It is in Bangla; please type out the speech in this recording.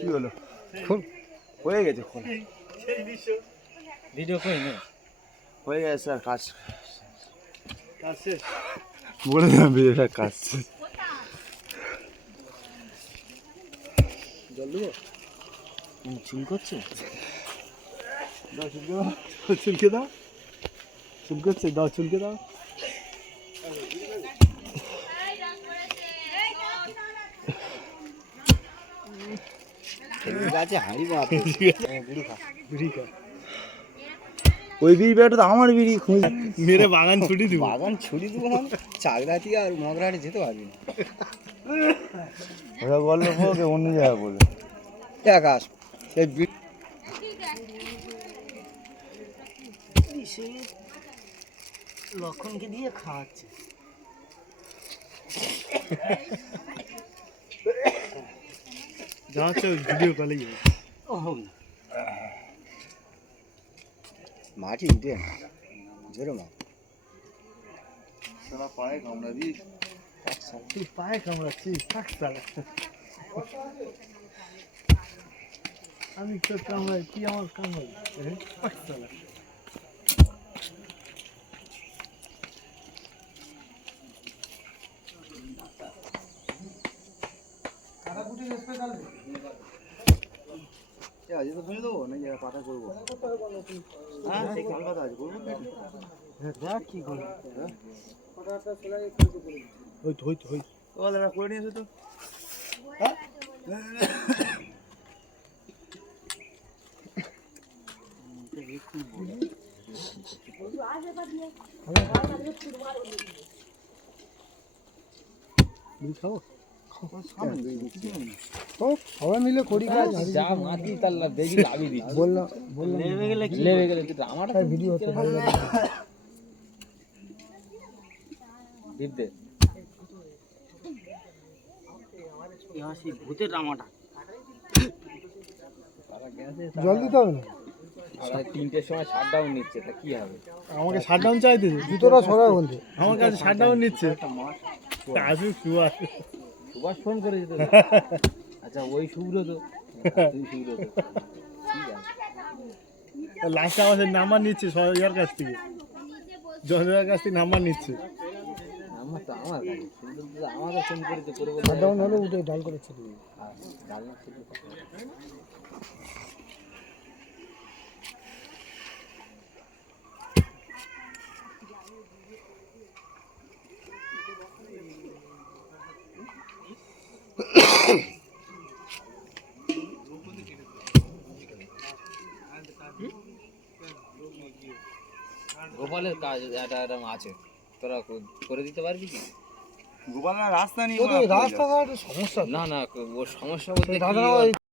কি হলো? হয়ে গেছে ভিডিও কই না হয়ে গেছে স্যার কাজ শেষ বলে দিলাম ভিডিওটা কাজ শেষ। জল দেবো? চুল করছে? দাও চুলকে দাও, চুলকে দাও, চুল করছে, দাও চুলকে দাও। গাছে হাঁড়ি ওই বিড়ি ব্যাটা তো আমার বিড়ি খুঁজে মেরে বাগান ছুটি দিব, বাগান ছুটি দিব মানে চাকদা থেকে আর মগরাহাটে যেতে পারবি না। ওরা বললো ওকে অন্য জায়গায় বললো আকাশ সেই লক্ষণকে দিয়ে খাওয়াচ্ছে। যাচ্ছে ভিডিও কলে মাটি উঠে জোরে মা সারা পায়ে কামড়া দিস, তুই পায়ে কামড়াচ্ছিস, থাক সালা। আমি তোর কামড়াই, তুই আমার কামড়াই, থাক সালা। আজ তো বুঝে দেবো নাকি পাতা করবো? হ্যাঁ সেই কালকাতা আছে করবো দেখ কি করবো। ওই তো করে নিয়ে এসো তো। সবাই মিলে করি কাজ, যা মাটি তার দেখি লাভি দিচ্ছি বললাম লেবে গেলে আমার ভিডিও হচ্ছে দীপ দে ভূতের রামাটা জল দিতে হবে না। তিনটের সময় শাটডাউন নিচ্ছে, তা কি হবে? আমাকে শাটডাউন চাইতেছে, জুতোটা সরাই বলতে আমার কাছে শাটডাউন নিচ্ছে। আসুক সুভাষ ফোন করেছে তো। আচ্ছা ওই সুব্রত, তুই সুব্রত লাস্টে আমাদের নাম্বার নিচ্ছে সবার কাছ থেকে, জনের কাছ থেকে নাম্বার নিচ্ছে। নাম্বার তো আমার কাছে, সুব্রত আমাকে ফোন করেছে করে বলে শাটডাউন হলে উঠে ডাল করেছে। ডাল না ছিল গোপালের কাজ একটা আছে, তোরা করে দিতে পারবি কি? গোপালের রাস্তা নিয়ে রাস্তাঘাট সমস্যা, না না ও সমস্যা বলতে